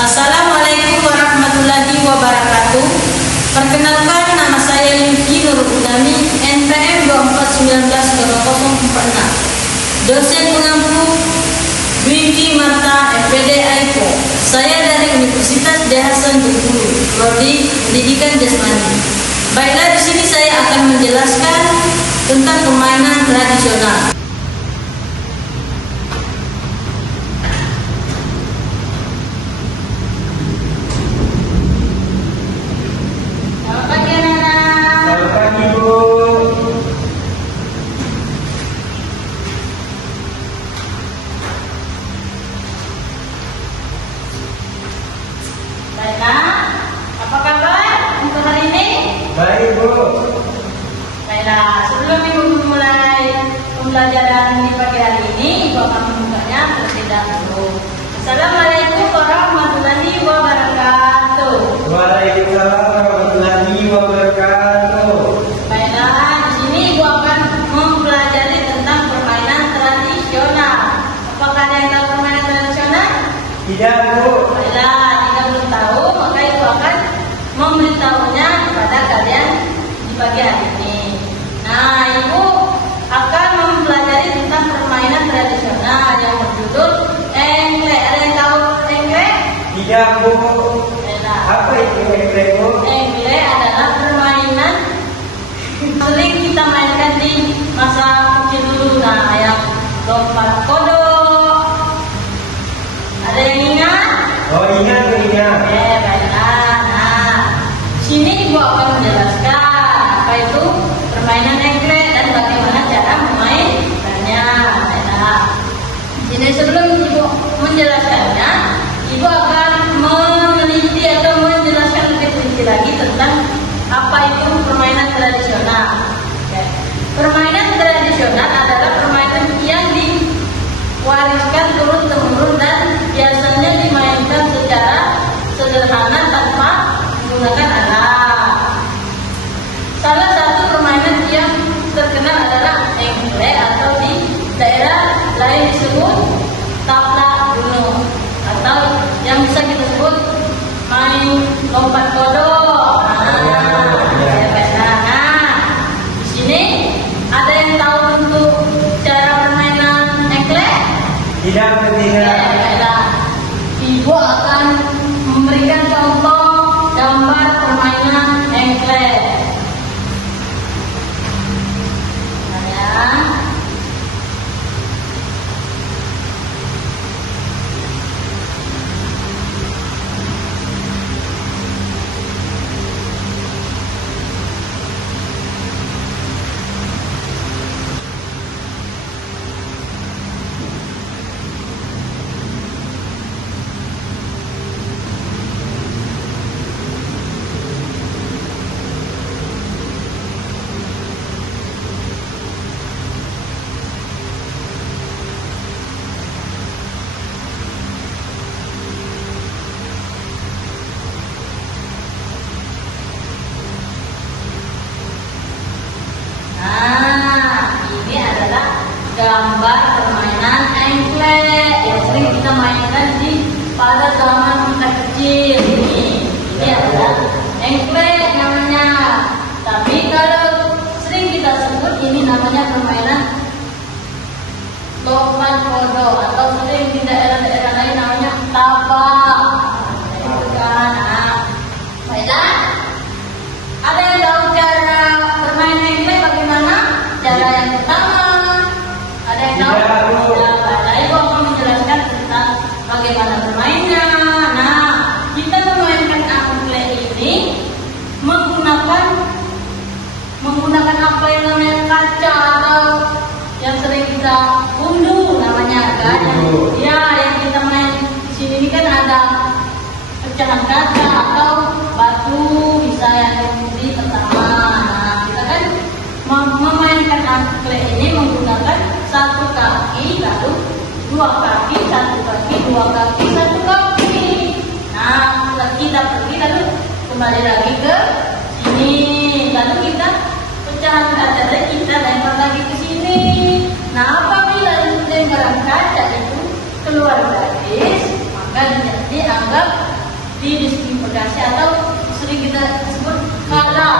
Assalamualaikum warahmatullahi wabarakatuh. Perkenalkan, nama saya Yuki Nurul Utami, NPM 24190046. Dosen pengampu Dwiki Marta FPD Aiko. Saya dari Universitas Dyah Hasan Bengkulu, Prodi Pendidikan Jasmani. Baiklah, di sini saya akan menjelaskan tentang permainan tradisional. Baiklah, apa kabar untuk hari ini? Baik, Bu. Baiklah, sebelum Ibu memulai pembelajaran di pagi hari ini, Ibu akan membukanya terlebih dahulu. Assalamualaikum warahmatullahi wabarakatuh. Waalaikumsalam warahmatullahi wabarakatuh. Baiklah, di sini Ibu akan mempelajari tentang permainan tradisional. Apakah ada yang tahu permainan tradisional? Tidak, Bu. Baiklah, jika belum tahu, maka Ibu akan memberitahunya kepada kalian di pagi hari ini. Nah, Ibu akan mempelajari tentang permainan tradisional yang berjudul engklek. Ada yang tahu engklek? Tidak, Bu. Baiklah. Apa itu engklek, Bu? Engklek adalah permainan sering kita mainkan di masa kecil dulu. Nah, yang lompat kodok. Ada yang ingat? Oh, ingat, Bu, ingat. Baiklah. Nah, sini Ibu akan menjelaskan apa itu permainan engklek dan bagaimana cara memainkannya. Baiklah. Sini sebelum Ibu menjelaskannya, Ibu akan meneliti atau menjelaskan lebih teliti lagi tentang apa itu permainan tradisional. Oke. Permainan tradisional adalah permainan yang diwariskan turun-temurun dan biasanya dimainkan secara sederhana tanpa menggunakan alat. Salah satu permainan yang terkenal adalah engklek atau di daerah lain disebut taplak gunung atau yang bisa kita sebut main lompat kodok. Di sini ada yang tahu untuk cara permainan engklek? Tidak, Bu, tidak. Baiklah. Ibu akan memberikan contoh gambar permainan engklek. Ini adalah gambar permainan engklek yang sering kita mainkan pada zaman kita kecil. Ini adalah engklek namanya. Tapi kalau sering kita sebut ini namanya permainan lompat kodok atau sering di daerah-daerah lain namanya tabak. Itu kan. Baiklah. Ada yang tahu cara bermain engklek bagaimana? Cara yang pertama, ada yang tahu? Saya akan menjelaskan tentang bagaimana bermainnya. Nah, kita memainkan engklek ini menggunakan apa yang namanya kaca atau yang sering kita unduh namanya kan? Ya, yang kita main di sini ini kan ada pecahan kaca atau batu bisa yang di pertama. Nah, kita kan memainkan engklek ini menggunakan satu kaki lalu dua kaki, satu kaki, dua kaki, satu kaki. Nah, kita pergi lalu kembali lagi ke sini. Lalu kita pecahan kaca kita lempar lagi ke sini. Nah, apabila lemparan kaca itu keluar garis, maka dianggap didiskualifikasi atau sering kita sebut kalah.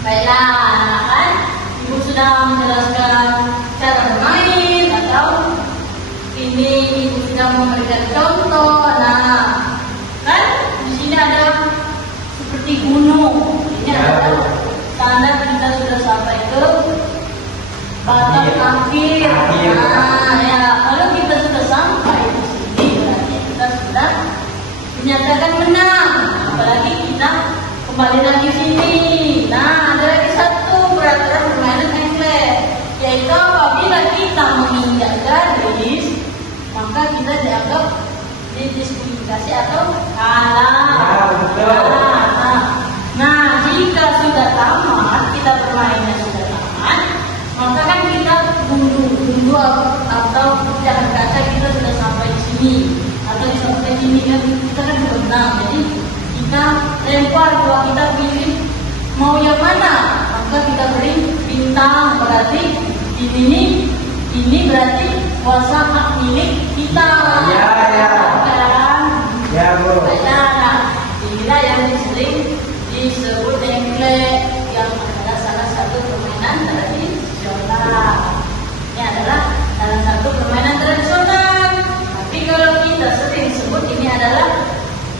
Baiklah, anak-anak, ibu sudah menjelaskan cara bermain atau ini ibu sudah memberikan contoh. Nah, kan di sini ada seperti gunung. Ini adalah tanda kita sudah sampai ke batas akhir. Nah, ya, kalau kita sudah sampai di sini berarti kita sudah dinyatakan menang. Apalagi kita kembali lagi sini. Nah, ada lagi satu peraturan permainan engklek, yaitu apabila kita menginjak garis, maka kita dianggap didiskualifikasi atau kalah. Nah, jika sudah tamat, kita bermainnya sudah tamat, maka kan kita tunggu atau jangan kata kita sudah sampai di sini atau sampai sini kan kita kan menang. Jadi kita lempar bola, kita pilih mau yang mana, maka kita beri bintang, berarti ini berarti kuasa hak milik kita. Ya, Bu. Nah, inilah yang sering disebut engklek, yang adalah salah satu permainan tradisional. Ini adalah salah satu permainan tradisional. Tapi kalau kita sering sebut ini adalah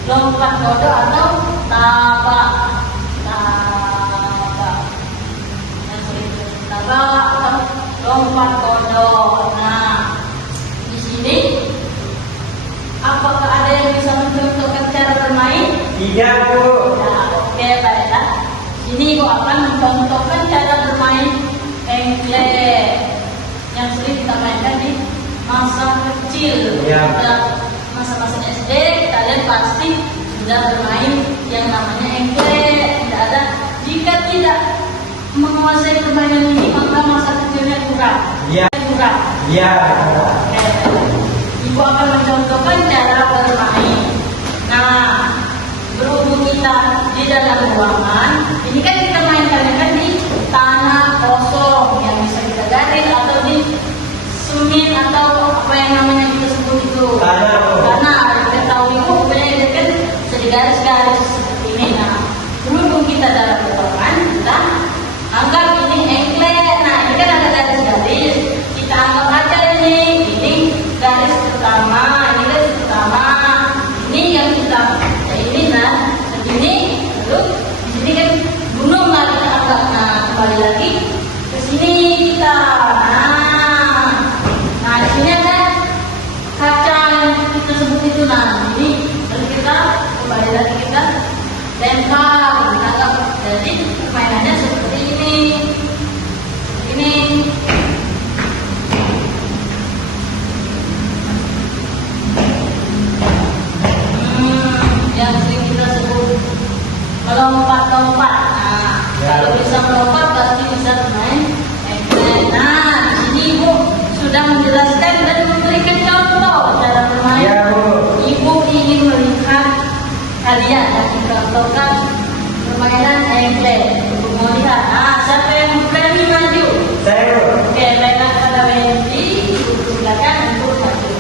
lompat kodok atau tabak. Atau lompat kodok. Nah, di sini apakah ada yang bisa mencontohkan cara bermain? Tidak, Bu. Nah, oke, baiklah. Sini Ibu akan mencontohkan cara bermain engklek yang sering kita mainkan di masa kecil. Ya. Masa-masa SD, kalian pasti sudah bermain yang namanya engklek. Tidak ada, jika tidak menguasai permainan ini, maka masa kecilnya kurang. Ya. Kurang. Ya. Oke. Ibu akan mencontohkan cara bermain. Nah, berhubung kita di dalam ruangan, ini kan kita mainkan kan di tanah kosong yang bisa kita garis atau di semen atau apa yang namanya kita sebut itu. Tanah. Kita tahu itu punya kan bisa digaris-garis seperti ini. Nah, berhubung kita dalam ruangan, kita anggap ini engklek. Nah, ini kan ada garis-garis. Kita anggap aja ini garis pertama, ini garis pertama. Ini yang kita ini lalu di sini kan gunung lagi kita anggap. Nah, kembali lagi ke sini kita. Nah di sini ada kaca yang kita sebut itu. Nah, ini lalu kita kembali lagi kita lempar, kita anggap. Jadi permainannya seperti ini. Ini. Yang sering kita sebut melompat-lompat. Nah, kalau bisa melompat pasti bisa bermain engklek. Nah, di sini Ibu sudah menjelaskan dan memberikan contoh cara bermain. Ya, Bu. Ibu ingin melihat kalian yang mencontohkan permainan engklek. Ibu mau lihat. Nah, siapa yang berani maju? Saya, Bu. Oke, baiklah kepada Wendy. Ibu silakan untuk maju.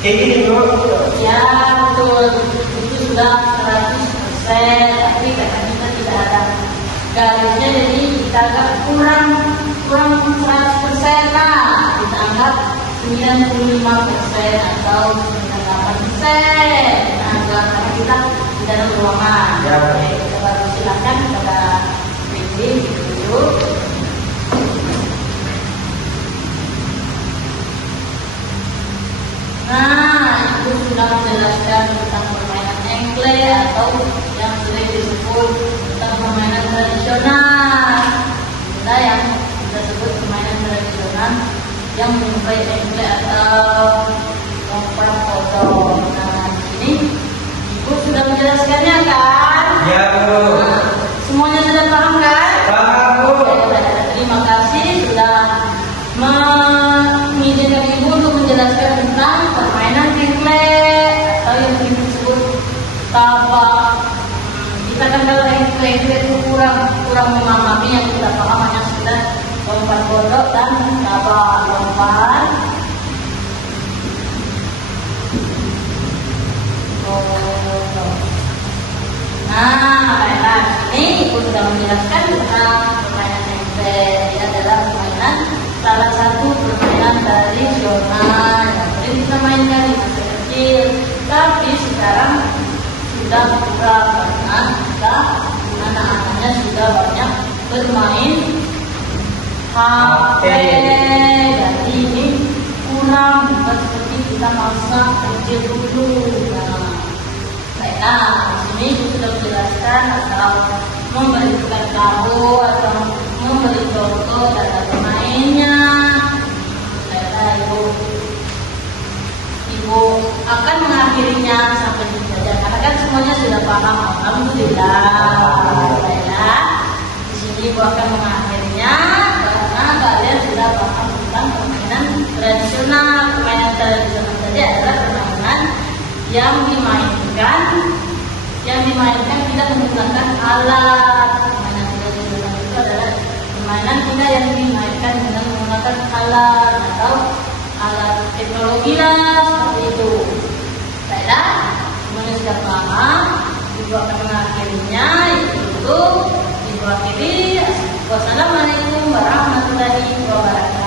Kayak gini, Bu. Ya, betul. Itu sudah 100%. Tapi karena kita tidak ada garisnya, jadi kita agak kurang 100% lah. Kita anggap 95% atau 98%. Nah, karena kita di dalam ruangan. Ya. Oke, kita baru silakan kepada Wendy duduk. Nah, Ibu sudah menjelaskan tentang permainan engklek atau yang sering disebut tentang permainan tradisional. Kita yang kita sebut permainan tradisional yang menyerupai engklek atau lompat kodok. Nah, di sini Ibu sudah menjelaskannya kan? Ya, Bu. Nah, semuanya sudah paham kan? Paham, Bu. Terima kasih sudah mengizinkan Ibu untuk menjelaskan tentang permainan engklek atau yang disebut tabak. itu kurang memahami yang kita paham hanya sekedar lompat bodoh dan lompat. Nah, baiklah. Ini Ibu sudah menjelaskan tentang permainan empet. Ini adalah permainan salah satu permainan tradisional yang sering kita mainkan di masa kecil. Tapi sekarang sudah kurang karena anak-anaknya sudah banyak bermain HP. Jadi ini kurang bukan seperti kita masa kecil dulu. Baiklah, di sini sudah menjelaskan atau memberikan tahu atau memberi contoh data pemainnya. Baiklah, Ibu akan mengakhirinya sampai di sini saja karena kan semuanya sudah paham. Alhamdulillah. Baiklah, di sini Ibu akan mengakhirinya karena kalian sudah paham tentang permainan tradisional. Permainan tradisional tadi adalah permainan yang dimainkan tidak menggunakan alat. Permainan tradisional itu adalah permainan kita yang dimainkan dengan menggunakan alat atau alat teknologi lah, seperti itu. Baiklah, semuanya sudah paham. Ibu akan mengakhirinya. Ibu akhiri. Wassalamualaikum warahmatullahi wabarakatuh.